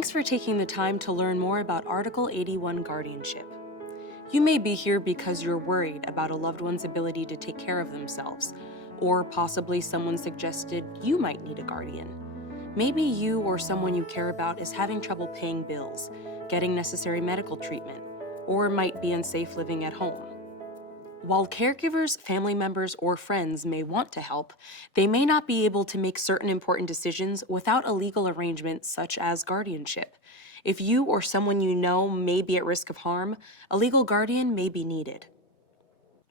Thanks for taking the time to learn more about Article 81 guardianship. You may be here because you're worried about a loved one's ability to take care of themselves, or possibly someone suggested you might need a guardian. Maybe you or someone you care about is having trouble paying bills, getting necessary medical treatment, or might be unsafe living at home. While caregivers, family members, or friends may want to help, they may not be able to make certain important decisions without a legal arrangement such as guardianship. If you or someone you know may be at risk of harm, a legal guardian may be needed.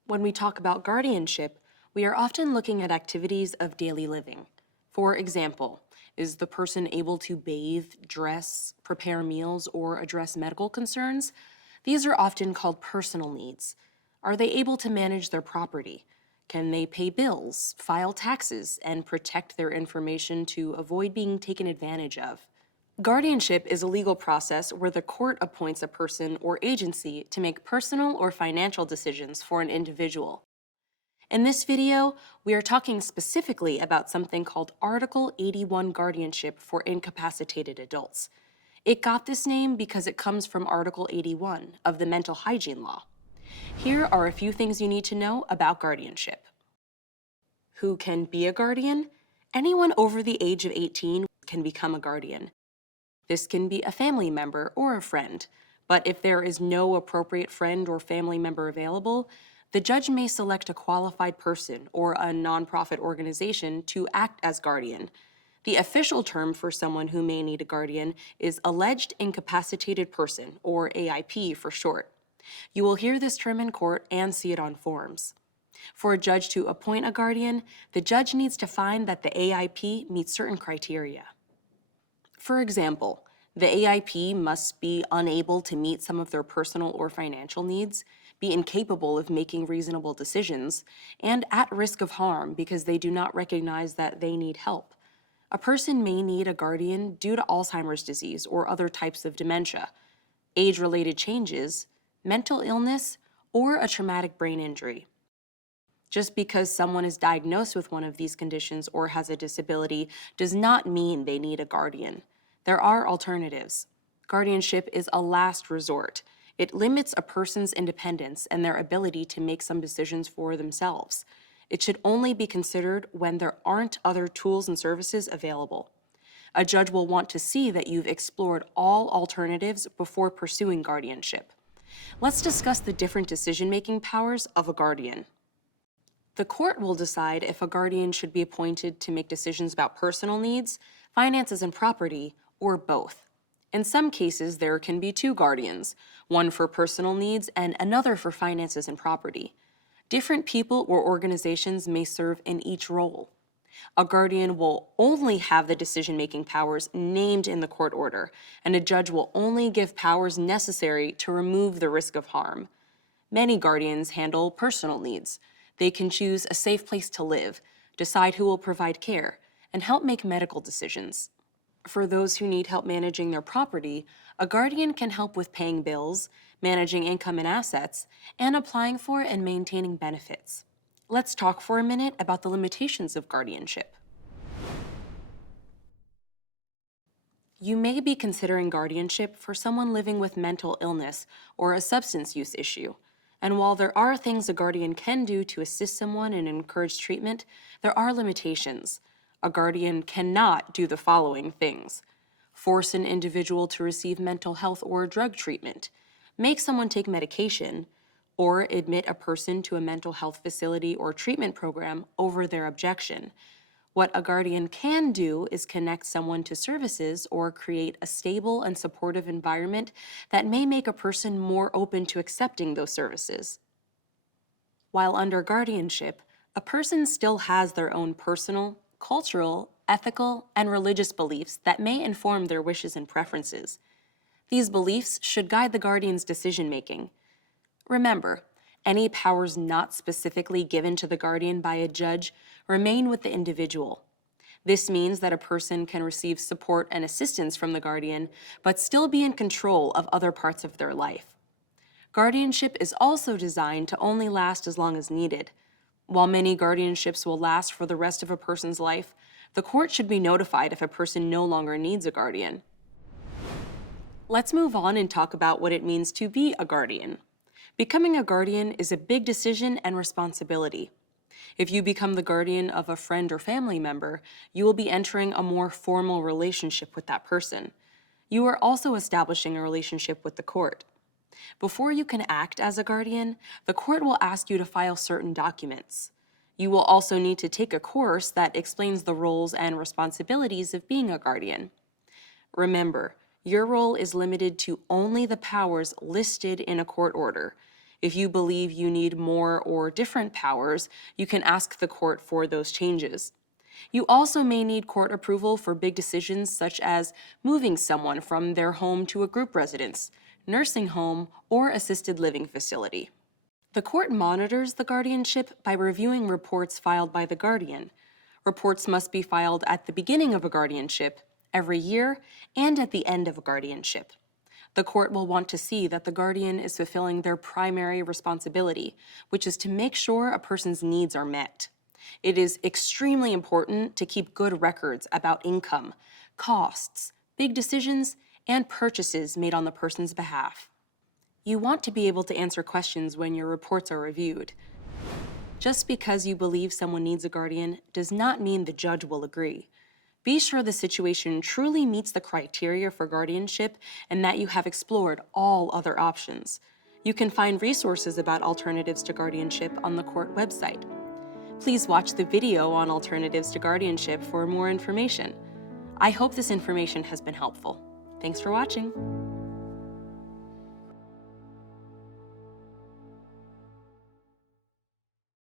When we talk about guardianship, we are often looking at activities of daily living. For example, is the person able to bathe, dress, prepare meals, or address medical concerns? These are often called personal needs. Are they able to manage their property? Can they pay bills, file taxes, and protect their information to avoid being taken advantage of? Guardianship is a legal process where the court appoints a person or agency to make personal or financial decisions for an individual. In this video, we are talking specifically about something called Article 81 guardianship for incapacitated adults. It got this name because it comes from Article 81 of the Mental Hygiene Law. Here are a few things you need to know about guardianship. Who can be a guardian? Anyone over the age of 18 can become a guardian. This can be a family member or a friend, but if there is no appropriate friend or family member available, the judge may select a qualified person or a nonprofit organization to act as guardian. The official term for someone who may need a guardian is alleged incapacitated person, or AIP for short. You will hear this term in court and see it on forms. For a judge to appoint a guardian, the judge needs to find that the AIP meets certain criteria. For example, the AIP must be unable to meet some of their personal or financial needs, be incapable of making reasonable decisions, and at risk of harm because they do not recognize that they need help. A person may need a guardian due to Alzheimer's disease or other types of dementia, age-related changes, mental illness, or a traumatic brain injury. Just because someone is diagnosed with one of these conditions or has a disability does not mean they need a guardian. There are alternatives. Guardianship is a last resort. It limits a person's independence and their ability to make some decisions for themselves. It should only be considered when there aren't other tools and services available. A judge will want to see that you've explored all alternatives before pursuing guardianship. Let's discuss the different decision-making powers of a guardian. The court will decide if a guardian should be appointed to make decisions about personal needs, finances and property, or both. In some cases, there can be two guardians, one for personal needs and another for finances and property. Different people or organizations may serve in each role. A guardian will only have the decision-making powers named in the court order, and a judge will only give powers necessary to remove the risk of harm. Many guardians handle personal needs. They can choose a safe place to live, decide who will provide care, and help make medical decisions. For those who need help managing their property, a guardian can help with paying bills, managing income and assets, and applying for and maintaining benefits. Let's talk for a minute about the limitations of guardianship. You may be considering guardianship for someone living with mental illness or a substance use issue. And while there are things a guardian can do to assist someone and encourage treatment, there are limitations. A guardian cannot do the following things: force an individual to receive mental health or drug treatment, make someone take medication, or admit a person to a mental health facility or treatment program over their objection. What a guardian can do is connect someone to services or create a stable and supportive environment that may make a person more open to accepting those services. While under guardianship, a person still has their own personal, cultural, ethical, and religious beliefs that may inform their wishes and preferences. These beliefs should guide the guardian's decision-making. Remember, any powers not specifically given to the guardian by a judge remain with the individual. This means that a person can receive support and assistance from the guardian, but still be in control of other parts of their life. Guardianship is also designed to only last as long as needed. While many guardianships will last for the rest of a person's life, the court should be notified if a person no longer needs a guardian. Let's move on and talk about what it means to be a guardian. Becoming a guardian is a big decision and responsibility. If you become the guardian of a friend or family member, you will be entering a more formal relationship with that person. You are also establishing a relationship with the court. Before you can act as a guardian, the court will ask you to file certain documents. You will also need to take a course that explains the roles and responsibilities of being a guardian. Remember, your role is limited to only the powers listed in a court order. If you believe you need more or different powers, you can ask the court for those changes. You also may need court approval for big decisions such as moving someone from their home to a group residence, nursing home, or assisted living facility. The court monitors the guardianship by reviewing reports filed by the guardian. Reports must be filed at the beginning of a guardianship, every year, and at the end of a guardianship. The court will want to see that the guardian is fulfilling their primary responsibility, which is to make sure a person's needs are met. It is extremely important to keep good records about income, costs, big decisions, and purchases made on the person's behalf. You want to be able to answer questions when your reports are reviewed. Just because you believe someone needs a guardian does not mean the judge will agree. Be sure the situation truly meets the criteria for guardianship and that you have explored all other options. You can find resources about alternatives to guardianship on the court website. Please watch the video on alternatives to guardianship for more information. I hope this information has been helpful. Thanks for watching.